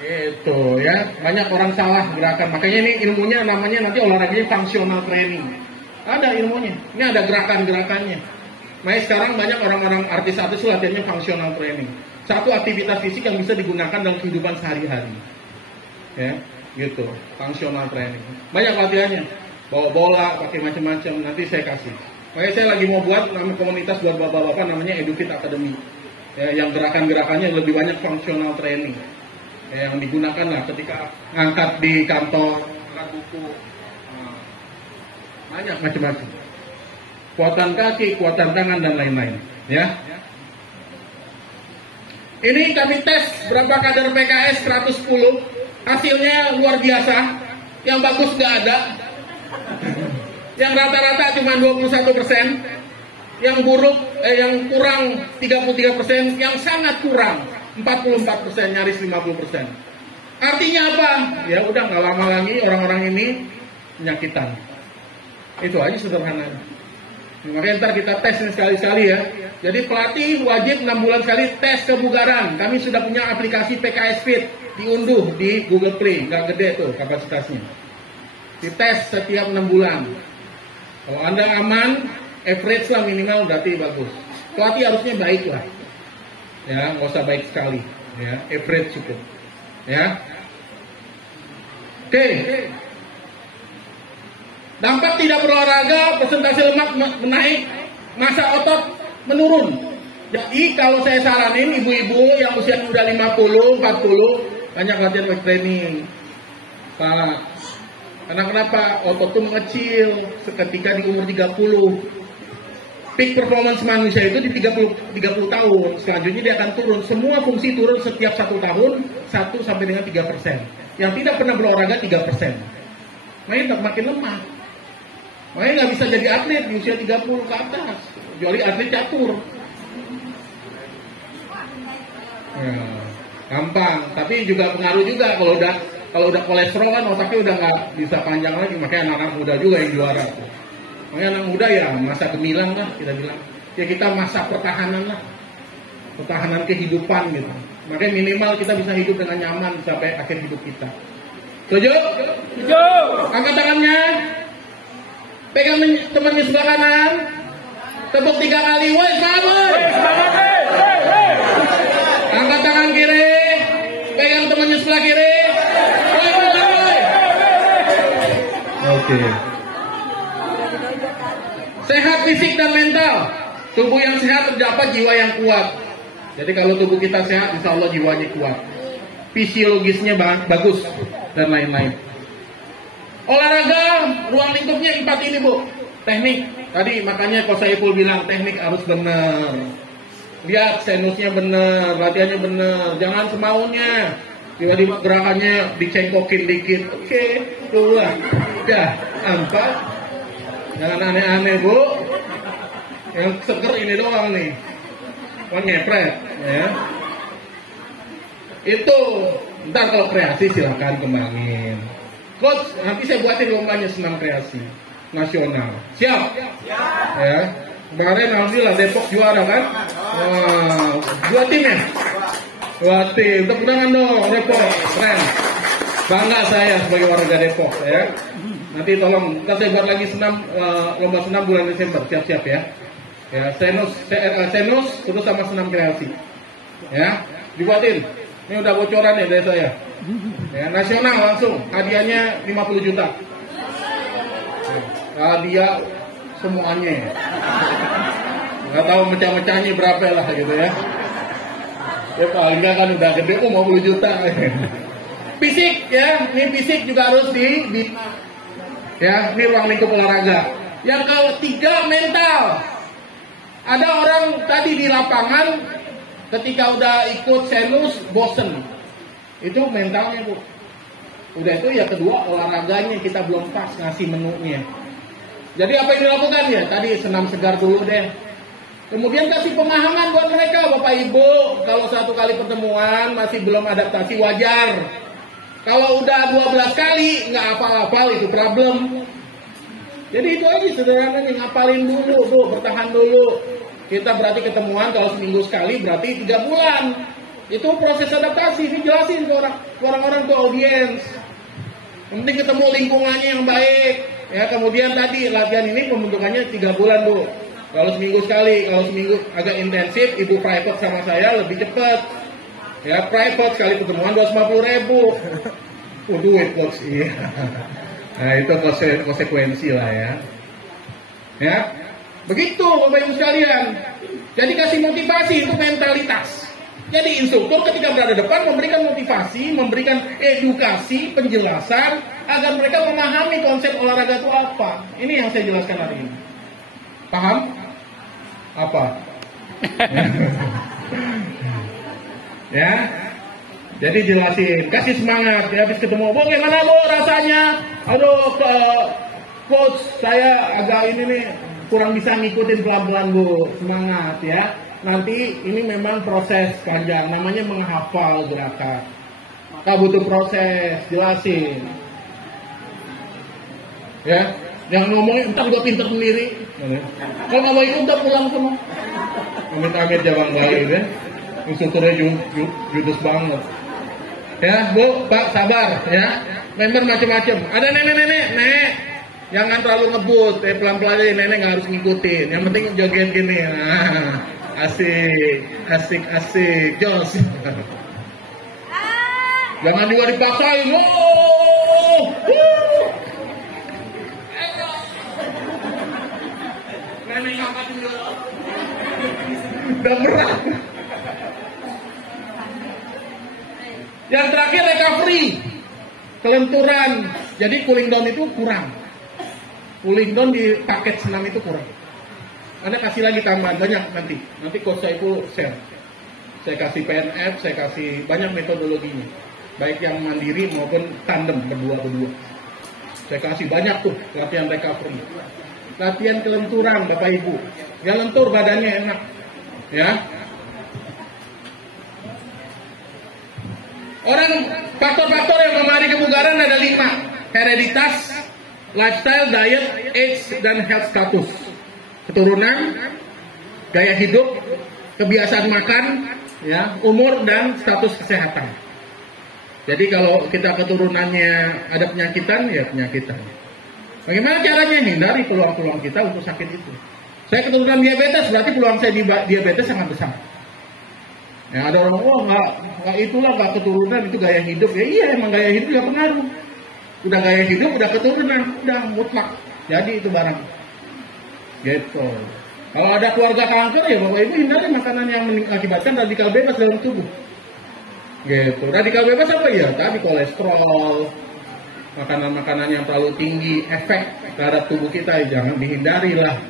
Itu ya, banyak orang salah gerakan. Makanya ini ilmunya namanya nanti olahraganya functional training. Ada ilmunya. Ini ada gerakan-gerakannya. Makanya sekarang banyak orang-orang artis-artis latihannya functional training. Satu aktivitas fisik yang bisa digunakan dalam kehidupan sehari-hari. Ya, gitu. Functional training. Banyak latihannya. Bawa bola, pakai macam-macam. Nanti saya kasih. Makanya saya lagi mau buat nama komunitas buat bapak-bapak namanya EduFit Academy. Ya, yang gerakan-gerakannya lebih banyak functional training. Yang digunakan lah ketika ngangkat di kantor, angkat buku, banyak macam-macam. Kuatan kaki, kuatan tangan dan lain-lain. Ya. Ini kami tes berapa kader PKS 110, hasilnya luar biasa. Yang bagus nggak ada, yang rata-rata cuma 21%, yang buruk, yang kurang 33%, yang sangat kurang 44%, nyaris 50%. Artinya apa? Ya udah nggak lama lagi orang-orang ini penyakitan. Itu aja sederhananya. Makanya ntar kita tes sekali-sekali ya. Jadi pelatih wajib 6 bulan sekali tes kebugaran. Kami sudah punya aplikasi PKS Fit, diunduh di Google Play, nggak gede tuh kapasitasnya. Dites setiap 6 bulan. Kalau Anda aman, average lah minimal berarti bagus. Pelatih harusnya baik lah. Ya, nggak usah baik sekali. Ya, average cukup. Ya. Oke. Dampak tidak berolahraga, persentase lemak menaik, massa otot menurun. Jadi kalau saya saranin ibu-ibu yang usia udah 50, 40, banyak latihan weight training. Pak, karena kenapa? Otot itu mengecil seketika di umur 30. Peak performance manusia itu di 30 tahun. Selanjutnya dia akan turun. Semua fungsi turun setiap 1 tahun, 1 sampai dengan 3%. Yang tidak pernah berolahraga 3%. Makanya makin lemah. Makanya nggak bisa jadi atlet di usia 30 ke atas. Kecuali atlet catur. Ya, gampang. Tapi juga pengaruh juga kalau udah kolesterol kan otaknya udah nggak bisa panjang lagi. Makanya anak-anak muda juga yang juara. Makanya anak muda ya masa gemilang lah kita bilang. Ya kita masa pertahanan lah. Pertahanan kehidupan gitu. Makanya minimal kita bisa hidup dengan nyaman sampai akhir hidup kita. Setuju? Setuju. Angkat tangannya. Pegang temannya sebelah kanan. Tepuk 3 kali. Woi, semangat. Angkat tangan kiri. Pegang temannya sebelah kiri. Woi, woi. Oke. Sehat fisik dan mental. Tubuh yang sehat terdapat jiwa yang kuat. Jadi kalau tubuh kita sehat, insya Allah jiwanya kuat. Fisiologisnya bagus dan lain-lain. Olahraga, ruang lingkupnya 4 ini Bu. Teknik, tadi makanya Coach Saiful bilang teknik harus benar. Lihat sinusnya benar, latihannya benar. Jangan semaunya. Tiba-tiba gerakannya dicengkokin dikit. Oke, tuh lah. Udah, 4. Jangan aneh-aneh Bu. Yang seger ini doang nih. Ngepret ya. Itu ntar kalau kreasi silakan kembangin. Coach, nanti saya buatin lombanya senam kreasi nasional. Siap? Ya. Kemarin alhamdulillah Depok juara kan? Wah, 2 tim ya? 2 tim. Tepuk tangan dong, Depok. Keren. Bangga saya sebagai warga Depok ya. Nanti tolong kita saya buat lagi lomba senam bulan Desember. Siap-siap ya. Ya, senus terus sama senam kreasi. Ya, dibuatin. Ini udah bocoran ya dari saya. Ya, nasional langsung. Hadiahnya 50 juta. Hadiah semuanya. Nggak tahu mecah-mecahnya berapa lah gitu ya. Ya paling nggak kan udah gede 50 juta. Fisik ya, ini fisik juga harus ya, ini ruang lingkup olahraga. Yang ketiga mental. Ada orang tadi di lapangan ketika udah ikut senus bosen. Itu mentalnya Bu. Udah itu ya kedua olahraganya kita belum pas ngasih menunya. Jadi apa yang dilakukan ya? Tadi senam segar dulu deh. Kemudian kasih pemahaman buat mereka Bapak Ibu. Kalau 1 kali pertemuan masih belum adaptasi wajar. Kalau udah 12 kali nggak hafal-hafal itu problem. Jadi itu aja sederhananya, ngapalin dulu tuh, bertahan dulu. Kita berarti ketemuan kalau seminggu sekali berarti 3 bulan. Itu proses adaptasi, ini jelasin ke orang-orang, ke audiens. Penting ketemu lingkungannya yang baik. Ya, kemudian tadi latihan ini pembentukannya 3 bulan, Bu. Kalau seminggu sekali, kalau seminggu agak intensif, Ibu private sama saya lebih cepat. Ya, private sekali pertemuan 250.000. Duit, Coach. Iya. Nah, itu konsekuensi lah ya. Ya. Begitu, Bapak Ibu sekalian. Jadi kasih motivasi, itu mentalitas. Jadi instruktur ketika berada depan memberikan motivasi, memberikan edukasi, penjelasan agar mereka memahami konsep olahraga itu apa. Ini yang saya jelaskan hari ini. Paham? Apa? Ya. Jadi jelasin, kasih semangat. Ya, habis ketemu, Bu, gimana Bu rasanya? Aduh, coach, saya agak ini nih kurang bisa ngikutin pelan-pelan, Bu. Semangat ya. Nanti ini memang proses panjang, namanya menghafal gerakan. Maka butuh proses, jelasin. Ya, jangan ngomongin entar udah pinter sendiri. Kalau nggak mau ikut, udah pulang semua. Amit-amit jangan baik ya. Instrukturnya judes banget. Ya, Bu, Pak, sabar ya. Member macam-macam. Ada nenek-nenek, nek. Jangan terlalu ngebut, pelan-pelan aja, nenek nggak harus ngikutin. Yang penting joget gini. Nah. Asik, jos. Jangan juga dipaksain. Nenek ngangkat juga. Udah berat. Yang terakhir recovery, kelenturan. Jadi cooling down itu kurang. Cooling down di paket senam itu kurang. Anda kasih lagi tambahan banyak nanti coach saya itu share. Saya kasih PNF, saya kasih banyak metodologinya, baik yang mandiri maupun tandem berdua. Saya kasih banyak tuh latihan recovery, latihan kelenturan, Bapak Ibu. Yang lentur badannya enak, ya. Orang faktor-faktor yang mempengaruhi kebugaran ada 5: hereditas, lifestyle, diet, age, dan health status. Keturunan, gaya hidup, kebiasaan makan, ya, umur, dan status kesehatan. Jadi kalau kita keturunannya ada penyakitan, ya penyakitan. Bagaimana caranya hindari peluang-peluang kita untuk sakit itu? Saya keturunan diabetes, berarti peluang saya di diabetes sangat besar. Ya, ada orang, nggak keturunan, itu gaya hidup. Ya iya, emang gaya hidup ya pengaruh. Udah gaya hidup, udah keturunan, udah mutlak. Jadi itu barang. Gitu. Kalau ada keluarga kanker, ya Bapak Ibu hindari makanan yang mengakibatkan radikal bebas dalam tubuh. Gitu. Radikal bebas apa ya? Tadi kolesterol, makanan-makanan yang terlalu tinggi, efek terhadap tubuh kita, ya jangan dihindari lah.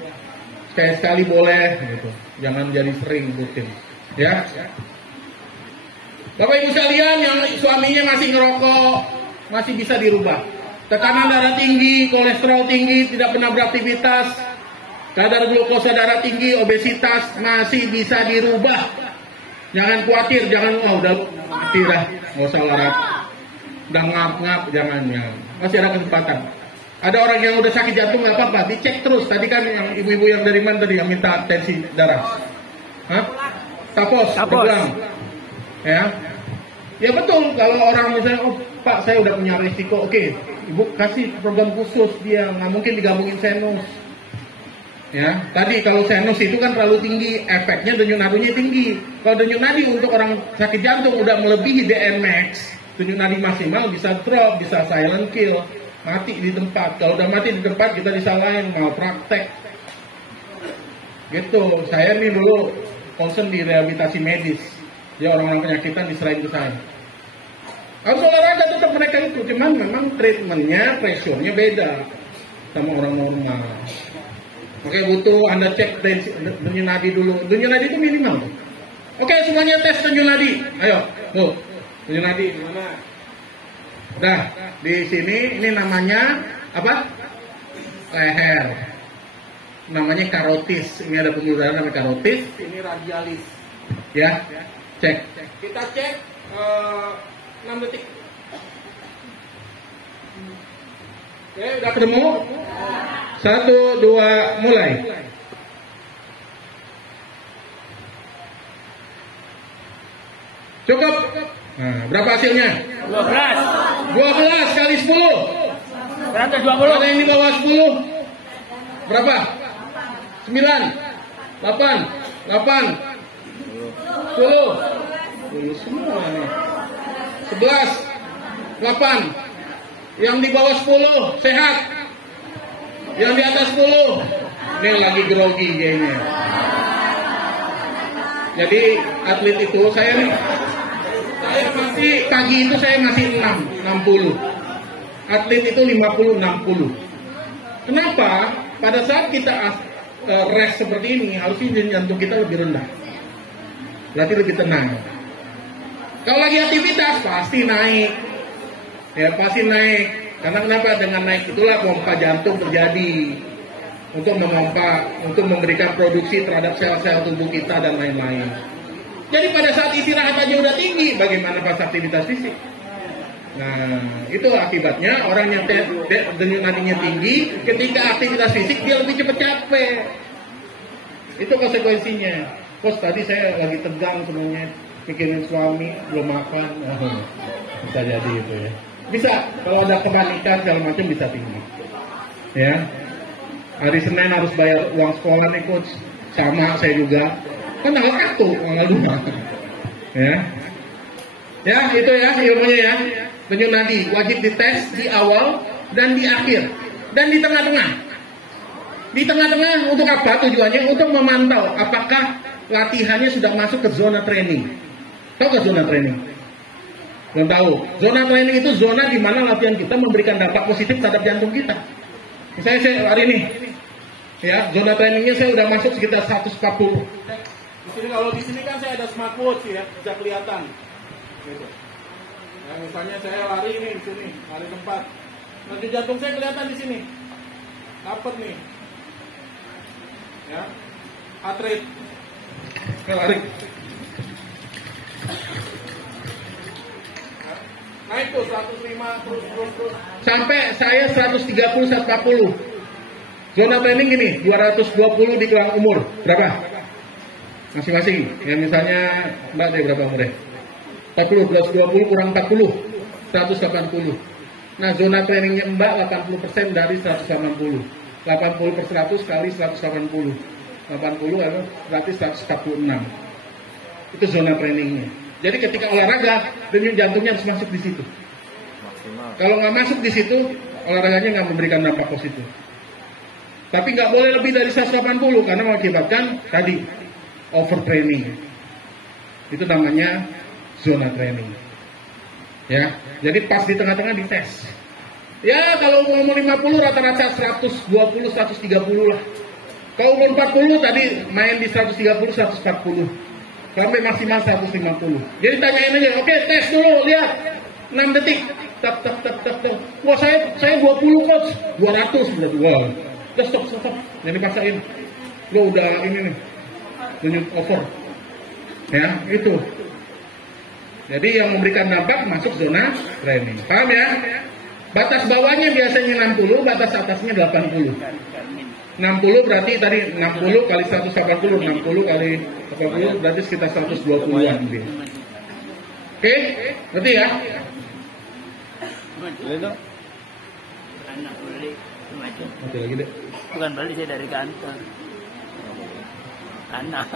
Sekali-sekali boleh, gitu. Jangan jadi sering rutin. Ya. Bapak Ibu sekalian yang suaminya masih ngerokok, masih bisa dirubah. Tekanan darah tinggi, kolesterol tinggi, tidak pernah beraktivitas, kadar glukosa darah tinggi, obesitas, masih bisa dirubah. Jangan khawatir, udah mati lah, nggak usah olahraga. Udah ngap-ngap, jangan. Masih ada kesempatan. Ada orang yang udah sakit jantung nggak apa-apa, dicek terus. Tadi kan yang ibu-ibu yang dari mana tadi yang minta tensi darah? Hah? Tapos. Program. Ya betul. Kalau orang misalnya, Pak saya udah punya risiko, oke, Ibu kasih program khusus dia, nggak mungkin digabungin senus. Ya, tadi kalau senus itu kan terlalu tinggi, efeknya denyut nadinya tinggi. Kalau denyut nadi untuk orang sakit jantung udah melebihi DN max, denyut nadi maksimal bisa drop, bisa silent kill, mati di tempat. Kalau udah mati di tempat kita disalahin mau praktek. Gitu. Saya nih dulu concern di rehabilitasi medis. Ya orang-orang penyakitan diserahin ke saya. Harus olahraga tetap mereka itu, cuman memang treatmentnya, pressure-nya beda sama orang normal. Oke, butuh Anda cek denyut nadi dulu. Denyut nadi itu minimal. Oke, semuanya tes denyut nadi. Ayo, tuh. Denyut nadi di mana? Nah, di sini ini namanya apa? Leher. Namanya karotis. Ini ada pembuluh darah namanya karotis. Ini radialis. Ya, cek. Kita cek 6 detik. Oke, udah ketemu? 1, 2, mulai. Cukup. Berapa hasilnya? 12 kali 10. 120. Ada yang di bawah 10? Berapa? 9, 8, 10 semua nih. 11, 8. Yang di bawah 10 sehat. Yang di atas 10 ini lagi grogi kayaknya. Jadi atlet itu saya masih pagi itu saya masih 60. Atlet itu 50, 60. Kenapa? Pada saat kita rest seperti ini harusnya jantung kita lebih rendah. Berarti lebih tenang. Kalau lagi aktivitas pasti naik. Ya pasti naik. Karena kenapa? Dengan naik itulah pompa jantung terjadi. Untuk memompa, untuk memberikan produksi terhadap sel-sel tubuh kita dan lain-lain. Jadi pada saat istirahat aja udah tinggi, bagaimana pas aktivitas fisik? Nah, itu akibatnya orang yang denyut nadinya tinggi, ketika aktivitas fisik dia lebih cepat capek. Itu konsekuensinya. Bos, tadi saya lagi tegang sebenarnya, mikirin suami, belum makan. Bisa jadi itu ya. Bisa, kalau ada kepanikan segala macam bisa tinggi. Ya. Hari Senin harus bayar uang sekolah nih coach. Sama saya juga. Kan tanggal 1, tanggal 2. Ya. Ya, itu ya ilmunya ya. Denyut nadi wajib dites di awal dan di akhir dan di tengah-tengah. Di tengah-tengah untuk apa tujuannya? Untuk memantau apakah latihannya sudah masuk ke zona training. Tahu nggak zona training? Belum tahu. Zona training itu zona di mana latihan kita memberikan dampak positif terhadap jantung kita. Misalnya saya hari ini, ya zona trainingnya saya udah masuk sekitar 140. Di sini kalau di sini kan saya ada smartwatch ya, bisa kelihatan. Gitu. Nah, misalnya saya lari ini di sini, lari tempat. Nanti jantung saya kelihatan di sini. Dapat nih. Ya. Heart rate. Saya lari. Naik tuh 105 terus. Sampai saya 130 140. Zona training gini, 220 dikurangi umur. Berapa? Masing-masing. Yang misalnya Mbak deh berapa umurnya? 40 plus 20 kurang 40, 180. Nah, zona trainingnya Mbak 80% dari 180. 80 per 100 kali 180. 80 berarti 146. Itu zona trainingnya. Jadi ketika olahraga, denyut jantungnya harus masuk di situ. Kalau nggak masuk di situ, olahraganya nggak memberikan dampak positif. Tapi nggak boleh lebih dari 180 karena mengakibatkan tadi overtraining. Itu namanya zona training. Ya, jadi pas di tengah-tengah dites. Ya, kalau umur 50 rata-rata 120 130 lah. Kalau umur 40 tadi main di 130 140. Sampai maksimal 150. Jadi tanyain aja, oke, tes dulu, lihat. 6 detik. Tap. Wah, saya 20 coach. 200 berarti. Wah. Udah stop. Jadi paksain. Lo udah ini nih. Denyut over. Ya, itu. Jadi yang memberikan dampak masuk zona training. Paham ya? Batas bawahnya biasanya 60, batas atasnya 80. 60 berarti tadi 60 kali 180, 60 kali 80 berarti sekitar 120-an. Oke? Berarti ya? Oke lagi deh. Bukan beli, saya dari kantor. Anak.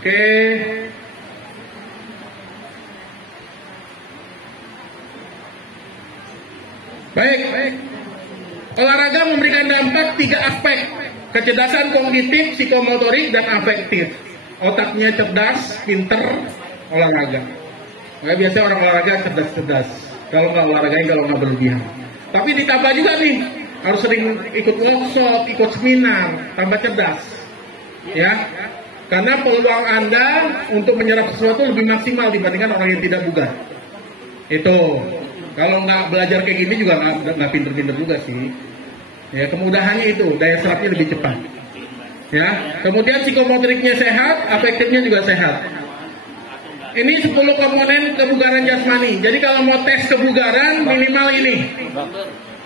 Oke. Baik. Olahraga memberikan dampak 3 aspek. Kecerdasan kognitif, psikomotorik, dan afektif. Otaknya cerdas, pinter, olahraga. Nah, biasanya orang olahraga cerdas-cerdas. Kalau nggak olahraganya, kalau nggak berlebihan. Tapi ditambah juga nih, harus sering ikut workshop, ikut seminar, tambah cerdas. Ya, karena peluang Anda untuk menyerap sesuatu lebih maksimal dibandingkan orang yang tidak bugar. Itu. Kalau nggak belajar kayak gini juga nggak pinter-pinter juga sih. Ya, kemudahannya itu, daya serapnya lebih cepat. Ya, kemudian psikomotoriknya sehat, afektifnya juga sehat. Ini 10 komponen kebugaran jasmani. Jadi kalau mau tes kebugaran minimal ini.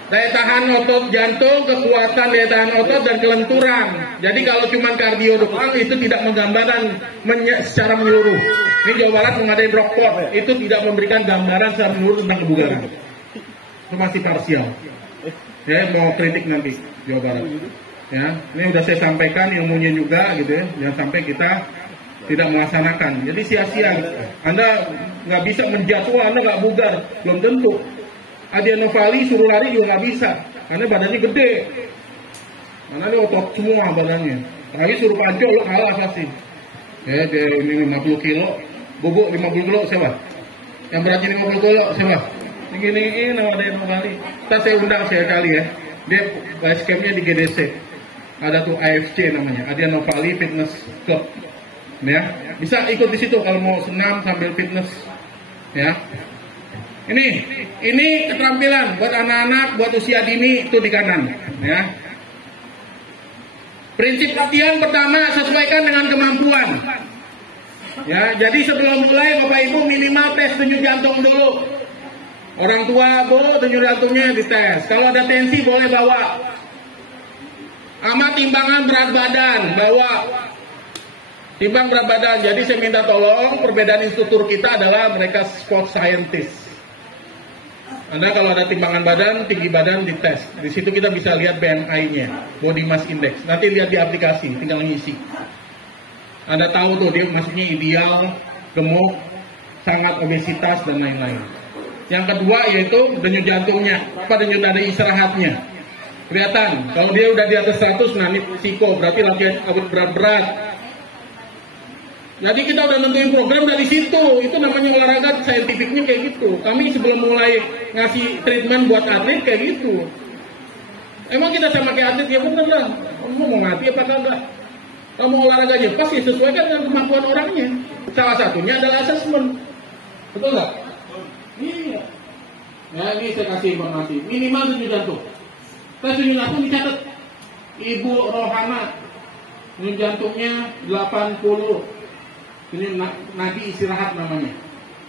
Daya tahan otot jantung, kekuatan daya tahan otot, dan kelenturan. Jadi kalau cuma kardio doang itu tidak menggambarkan secara menyeluruh. Ini Jawa Barat mengadain Rockport, itu tidak memberikan gambaran secara menurut tentang kebugaran. Itu masih parsial. Ya, mau kritik nanti Jawa Barat. Ya, ini udah saya sampaikan ilmunya juga gitu ya. Jangan sampai kita tidak melaksanakan. Jadi sia-sia. Anda nggak bisa menjatuh, Anda nggak bugar, belum tentu. Adrian Novali suruh lari juga nggak bisa, karena badannya gede. Karena dia otot semua badannya. Lagi suruh pancol lo kalah pasti. Ya, dia ini 50 kilo, bubuk 50 kilo siapa? Yang beratnya 50 kilo siapa? Ini nama Adrian Novali. Kita saya undang sekali ya. Dia base campnya di GDC. Ada tuh AFC namanya, Adrian Novali Fitness Club. Ya, bisa ikut di situ kalau mau senam sambil fitness. Ya. Ini keterampilan buat anak-anak, buat usia dini itu di kanan. Ya. Prinsip latihan pertama, sesuaikan dengan kemampuan. Ya, jadi sebelum mulai Bapak Ibu minimal tes denyut jantung dulu. Orang tua boleh denyut jantungnya dites. Kalau ada tensi boleh bawa. Amat timbangan berat badan, bawa. Timbang berat badan. Jadi saya minta tolong, perbedaan instruktur kita adalah mereka sport scientist. Anda kalau ada timbangan badan, tinggi badan dites. Di situ kita bisa lihat BMI-nya, body mass index. Nanti lihat di aplikasi, tinggal ngisi. Anda tahu tuh dia maksudnya ideal, gemuk, sangat obesitas dan lain-lain. Yang kedua yaitu denyut jantungnya, apa denyut nada istirahatnya. Kelihatan, kalau dia udah di atas 100, nah ini risiko, berarti latihan berat-berat. Jadi kita udah nentuin program dari situ, itu namanya olahraga saintifiknya kayak gitu. Kami sebelum mulai ngasih treatment buat atlet kayak gitu. Emang kita sama kayak atlet ya bener lah. Kamu mau ngerti apa kagak? Kamu olahraganya pasti sesuaikan dengan kemampuan orangnya. Salah satunya adalah asesmen. Betul nggak? Iya. Nah ini saya kasih informasi. Minimal denyut jantung. Tes denyut jantung dicatat. Ibu Rohana, denyut jantungnya 80. Ini nadi istirahat namanya,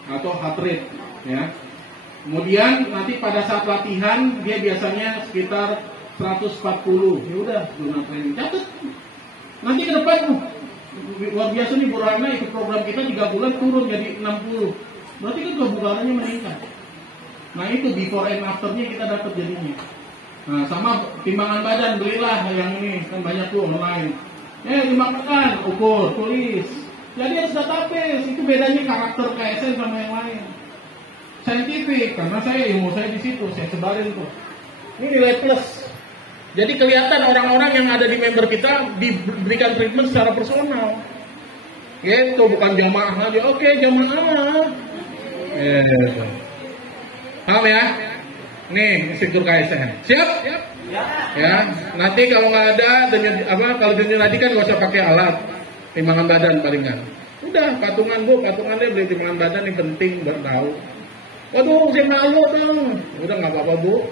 atau heart rate, ya. Kemudian nanti pada saat latihan dia biasanya sekitar 140. Ya udah, zona training catat. Nanti ke depan, luar biasa nih Bu Rahma ikut program kita 3 bulan turun jadi 60. Berarti kan kebugarannya meningkat. Nah itu before and afternya kita dapat jadinya. Nah sama timbangan badan belilah yang ini kan banyak tuh online. Dimakan, ukur, tulis. Jadi harus database, itu bedanya karakter KSN sama yang lain. Saintifik, karena ilmu saya di situ, saya sebarin tuh. Ini nilai plus. Jadi kelihatan orang-orang yang ada di member kita diberikan treatment secara personal. Gitu, bukan jamaah aja. Oke, jamaah. Paham ya? Nih, instruktur KSN. Siap? Ya. Nanti kalau nggak ada, kalau denyut nadi kan nggak usah pakai alat. Timbangan badan palingan. Udah, patungan Bu, patungan deh beli timbangan badan yang penting bertahu. Waduh, saya malu dong. Udah nggak apa-apa Bu.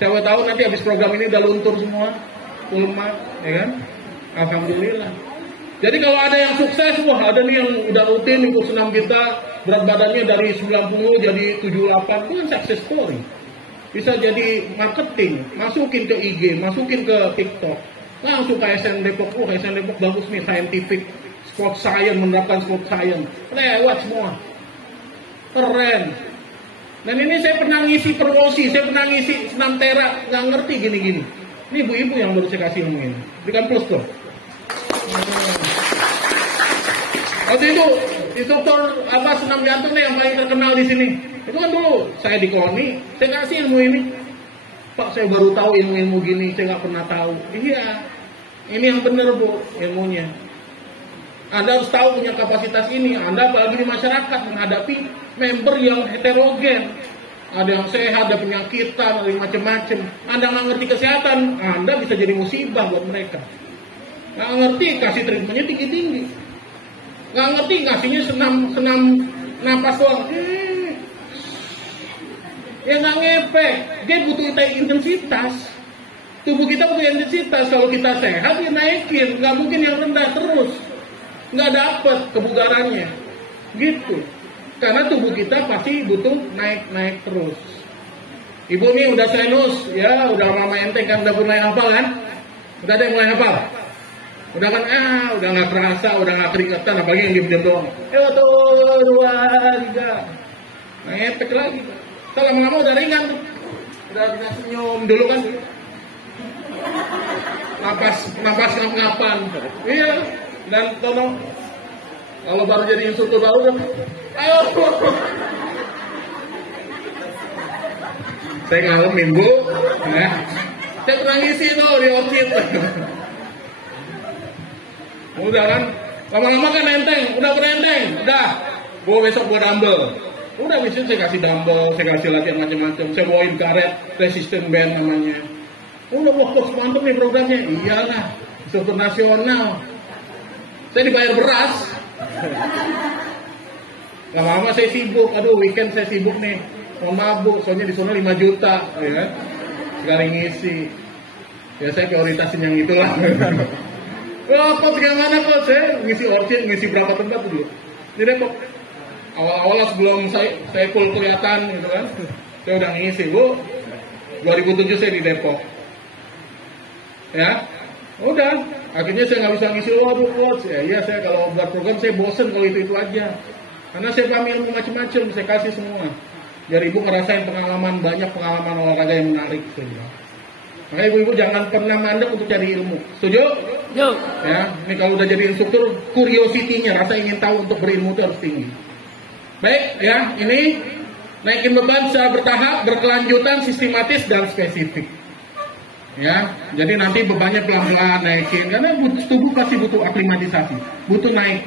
Siapa tahu nanti habis program ini udah luntur semua, lemak, ya kan? Alhamdulillah. Jadi kalau ada yang sukses, wah ada nih yang udah rutin ikut senam kita, berat badannya dari 90 jadi 78, itu kan success story. Bisa jadi marketing, masukin ke IG, masukin ke TikTok. Langsung KSN Depok, KSN Depok bagus nih, scientific, sport science, menerapkan sport science, lewat semua, keren. Dan ini saya pernah ngisi promosi, saya pernah ngisi senam terak, nggak ngerti gini-gini. Ini ibu-ibu yang baru saya kasih ilmu ini, berikan plus tuh. Waktu itu instruktur senam jantung nih yang paling terkenal di sini, itu kan dulu saya di KONI, saya kasih ilmu ini. Pak, saya baru tahu ilmu-ilmu gini, saya nggak pernah tahu. Iya, ini yang benar Bu, ilmunya. Anda harus tahu punya kapasitas ini. Anda apalagi di masyarakat menghadapi member yang heterogen. Ada yang sehat, ada penyakitan, ada yang macam-macam. Anda nggak ngerti kesehatan, Anda bisa jadi musibah buat mereka. Nggak ngerti, kasih treatmentnya tinggi-tinggi. Nggak ngerti, ngasihnya senam napas doang. Ya nggak ngepek, dia butuh intensitas. Tubuh kita butuh intensitas. Kalau kita sehat, ya naikin. Nggak mungkin yang rendah terus. Nggak dapat kebugarannya. Gitu. Karena tubuh kita pasti butuh naik-naik terus. Ibu nih udah senus, ya udah lama enteng kan, udah mulai hafal kan? Udah ada yang mulai hafal? Udah kan, udah nggak terasa, udah nggak keringetan, apalagi yang diem-diem doang. Tuh, 2, 3. Ngepek lagi. Kalau lama-lama udah ringan tuh. Udah bisa senyum dulu kan. Napas ngap-ngapan. Iya. Dan tolong, kalau baru jadi instruktur baru, ayo. Saya ngalamin, Bu. Ya. Saya pernah ngisi tuh di OCIT. Udah kan, lama-lama kan enteng, udah berenteng, udah. Gua besok gua dumbbell. Udah besok saya kasih dumbbell, saya kasih latihan macam-macam. Saya bawain karet resistant band namanya. Udah wah mantep nih programnya. Iyalah, instruktur nasional. Saya dibayar beras. Lama-lama saya sibuk, aduh weekend saya sibuk nih. Mau mabuk, soalnya di sana 5 juta, ya kan? Sekali ngisi. Ya saya prioritasin yang itulah. Coach gimana coach? Saya ngisi orchid, ngisi berapa tempat dulu? Di Depok. Awal-awal sebelum saya full kelihatan gitu kan, saya udah ngisi, Bu. 2007 saya di Depok. Ya, udah. Akhirnya saya nggak bisa ngisi, waduh coach. Ya iya, saya kalau buat program saya bosen kalau itu aja. Karena saya paham ilmu macam-macam, saya kasih semua. Biar ibu ngerasain banyak pengalaman olahraga yang menarik. Saya bilang. Makanya ibu-ibu jangan pernah mandek untuk cari ilmu. Setuju? Yo. Ya, ini kalau udah jadi instruktur, curiosity-nya, rasa ingin tahu untuk berilmu itu harus tinggi. Baik, ya, ini naikin beban secara bertahap, berkelanjutan, sistematis, dan spesifik. Ya, jadi nanti bebannya pelan-pelan naikin, karena tubuh pasti butuh aklimatisasi, butuh naik.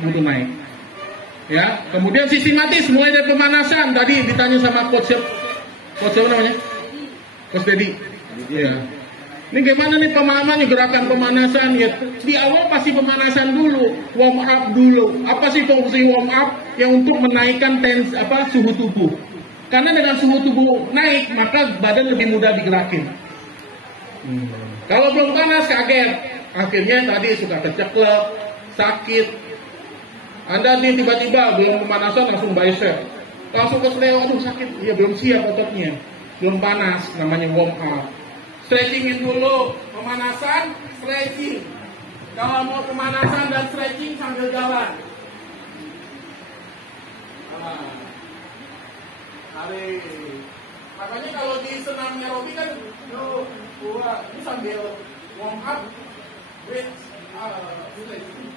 Ya, kemudian sistematis, mulai dari pemanasan. Tadi ditanya sama coach siapa namanya? Coach Dedi. Iya. Ini gimana nih pemahamannya gerakan pemanasan ya? Di awal pasti pemanasan dulu, warm up dulu. Apa sih fungsi warm up? Yang untuk menaikkan suhu tubuh. Karena dengan suhu tubuh naik, maka badan lebih mudah digerakin. Kalau belum panas kaget, akhirnya tadi suka keceklek, sakit. Anda tiba-tiba belum pemanasan langsung bicep, langsung ke sleo, aduh sakit, ya belum siap ototnya, belum panas, namanya warm up. Stretchingin dulu, pemanasan, stretching. Kalau mau pemanasan dan stretching sambil jalan. Tarik. Makanya kalau di senam aerobik kan, ini sambil warm up with stretching,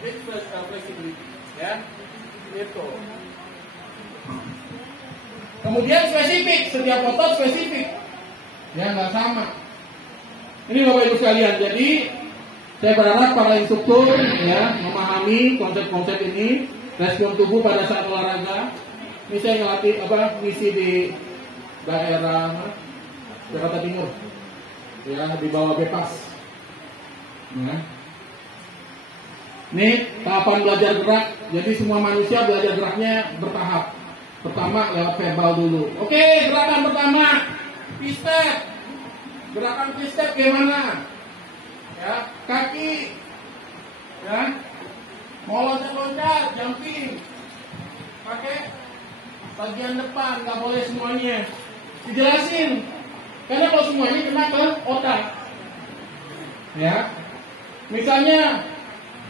with flexibility, ya, itu. Kemudian spesifik, setiap otot spesifik. Ya nggak sama. Ini Bapak Ibu sekalian. Jadi saya berharap para instruktur ya memahami konsep-konsep ini, respon tubuh pada saat olahraga. Ini saya ngelatih misi di daerah Jakarta Timur, ya di bawah Bepas. Ya. Ini tahapan belajar gerak. Jadi semua manusia belajar geraknya bertahap. Pertama lewat verbal dulu. Oke, gerakan pertama. P-step. Gerakan P-step gimana? Ya, kaki. Ya. Mau loncat-loncat, jumping. Pakai bagian depan, nggak boleh semuanya. Dijelasin. Karena kalau semuanya kena ke otak. Ya. Misalnya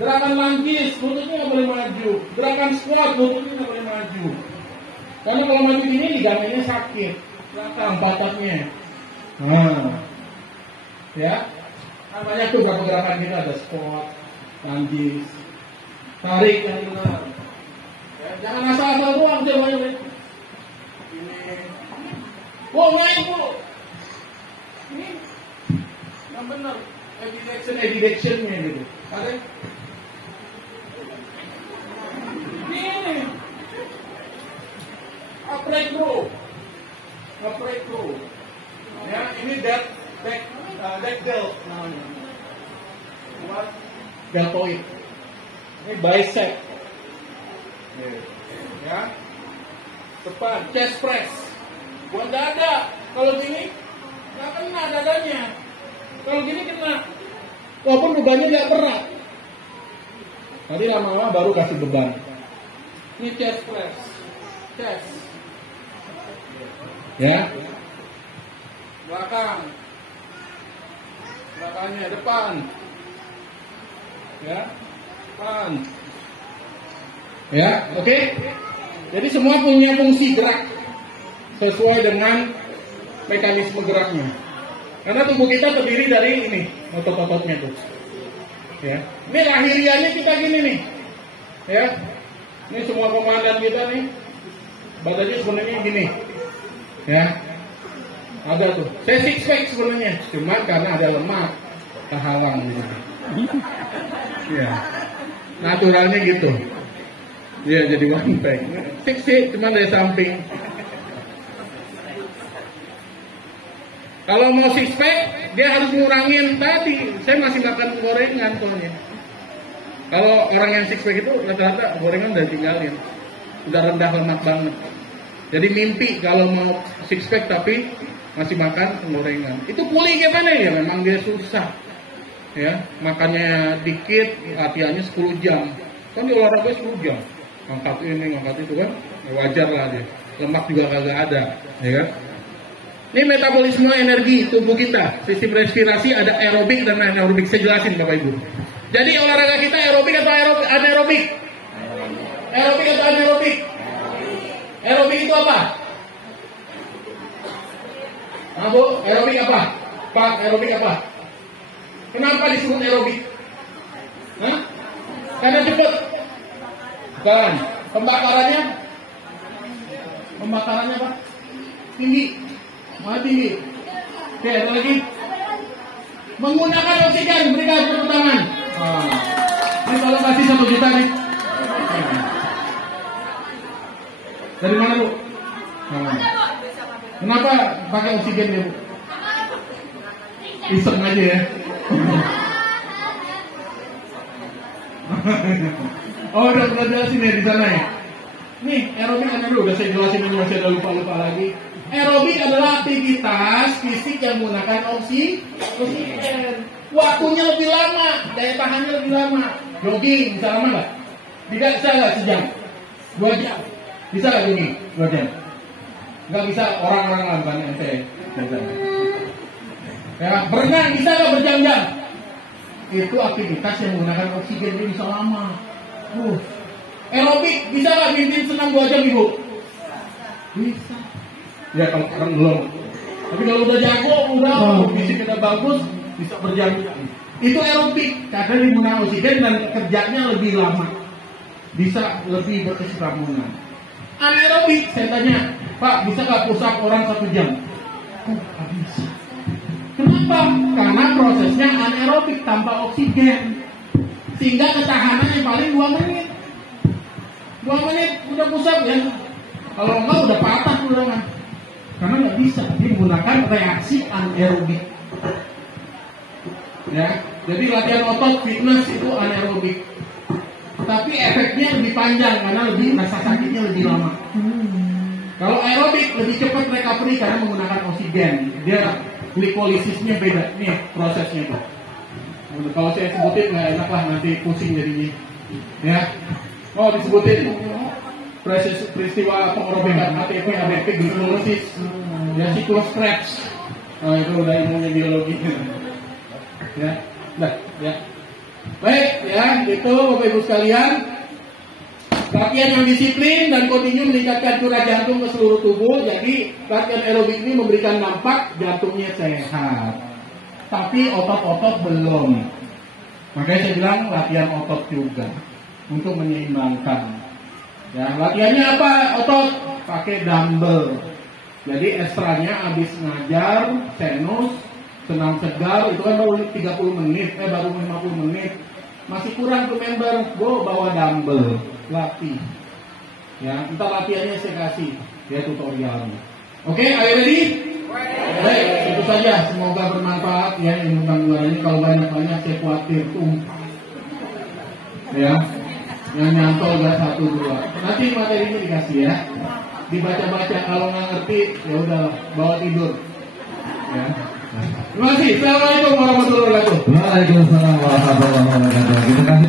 gerakan lunges, lututnya nggak boleh maju. Gerakan squat, lututnya nggak boleh maju. Karena kalau maju ini ligamennya sakit. Belakang patahnya. Ya, banyak tuh beberapa gerakan kita ada squat, lunges, tarik yang benar. Ya, jangan asal-asal doang coba ini. Naik Bu. Ini yang benar. Edilectionnya gitu. Tarik. Ini. Upright row. Ya, ini back delt namanya. Buat deltoid. Ini bicep. Ya. Depan chest press. Buat dada. Kalau gini nggak kena dadanya. Kalau gini kena. Walaupun bebannya nggak berat. Nanti lama-lama baru kasih beban. Ini chest press. Chest. Ya. Belakangnya depan. Ya, punch. Ya, oke. Jadi semua punya fungsi gerak sesuai dengan mekanisme geraknya. Karena tubuh kita terdiri dari ini, otot-ototnya tuh. Ya, ini lahiriannya kita gini nih. Ya, ini semua komandan kita nih, badannya sebenarnya gini. Ya, ada tuh. Saya six pack sebenarnya, cuma karena ada lemak kehalang gitu. Ya, naturalnya gitu. Iya, jadi one pack. Six sih, cuma dari samping. Kalau mau six pack, dia harus ngurangin tadi. Saya masih makan gorengan soalnya. Kalau orang yang six pack itu rata-rata gorengan udah tinggalin, udah rendah lemak banget. Jadi mimpi kalau mau six pack tapi masih makan gorengan. Itu pulih gimana ya? Memang dia susah. Ya, makannya dikit, latihannya 10 jam. Kan di olahraga 10 jam. Angkat ini, angkat itu kan, ya wajar lah dia. Lemak juga kagak ada, ya kan? Ini metabolisme energi tubuh kita. Sistem respirasi ada aerobik dan anaerobik. Saya jelasin Bapak Ibu. Jadi olahraga kita aerobik atau anaerobik? Aerobik atau anaerobik? Aerobik itu apa? Nah, Bu, aerobik apa? Pak, aerobik apa? Kenapa disebut aerobik? Hah? Karena cepat. Dan pembakarannya apa? Tinggi. Mana tinggi? Oke, ada lagi. Menggunakan oksigen, berikan tepuk tangan. Ini kalau kasih 1 juta nih. Dari mana Bu? Kenapa pakai oksigen ya Bu? Iseng aja ya. Oh, udah jelasin ya di sana ya. Nih, aerobik kan dulu udah saya jelasin dulu, saya udah lupa lagi. Aerobik adalah aktivitas fisik yang menggunakan oksigen. Waktunya lebih lama, daya tahannya lebih lama. Jogging bisa lama nggak? Bisa nggak sejam? 2 jam. Bisa nggak jogging 2 jam? Nggak bisa, orang-orang lah bukan ente. Ya, berenang bisa nggak berjam-jam? Itu aktivitas yang menggunakan oksigen, dia bisa lama. Aerobik bisa nggak bikin senam 2 jam Ibu? Bisa. Ya kalau orang belum. Tapi kalau udah jago, udah fisik kita bagus, bisa berjam-jam. Itu aerobik karena digunakan oksigen dan kerjanya lebih lama. Bisa lebih berkesinambungan. Anaerobik, saya tanya, Pak, bisa nggak push up orang 1 jam? Nggak bisa. Kenapa? Karena prosesnya anaerobik tanpa oksigen. Sehingga ketahanannya paling 2 menit. 2 menit udah push up ya. Kalau enggak udah patah tulang. Karena nggak bisa, dia menggunakan reaksi anaerobik. Ya, jadi latihan otot fitness itu anaerobik. Tapi efeknya lebih panjang karena rasa sakitnya lebih lama. Kalau aerobik lebih cepat recovery karena menggunakan oksigen. Dia glikolisisnya beda nih prosesnya tuh. Kalau saya sebutin nggak enak lah, nanti pusing jadinya. Ya, disebutin peristiwa pengerobekan ATP, ABP, glikolisis, ya siklus Krebs. Itu udah ilmunya biologi. Ya, ya. Baik, ya, itu Bapak Ibu sekalian. Latihan yang disiplin dan kontinu meningkatkan curah jantung ke seluruh tubuh. Jadi latihan aerobik ini memberikan dampak jantungnya sehat. Tapi otot-otot belum. Makanya saya bilang latihan otot juga untuk menyeimbangkan. Ya, latihannya apa? Otot pakai dumbbell. Jadi ekstranya habis ngajar senus, senam segar itu kan baru 30 menit, baru 50 menit. Masih kurang tuh member, gue bawa dumbbell, latih. Ya, entar latihannya saya kasih, ya tutorialnya. Oke, are you ready? Baik, itu saja. Semoga bermanfaat ya ilmu tanggungan ini. Kalau banyak-banyak saya khawatir tumpah. Ya, yang nyantol gak 1-2. Nanti materinya dikasih ya. Dibaca-baca, kalau nggak ngerti ya udah bawa tidur. Ya. Terima kasih. Assalamualaikum warahmatullahi wabarakatuh. Waalaikumsalam warahmatullahi wabarakatuh. Kita kasih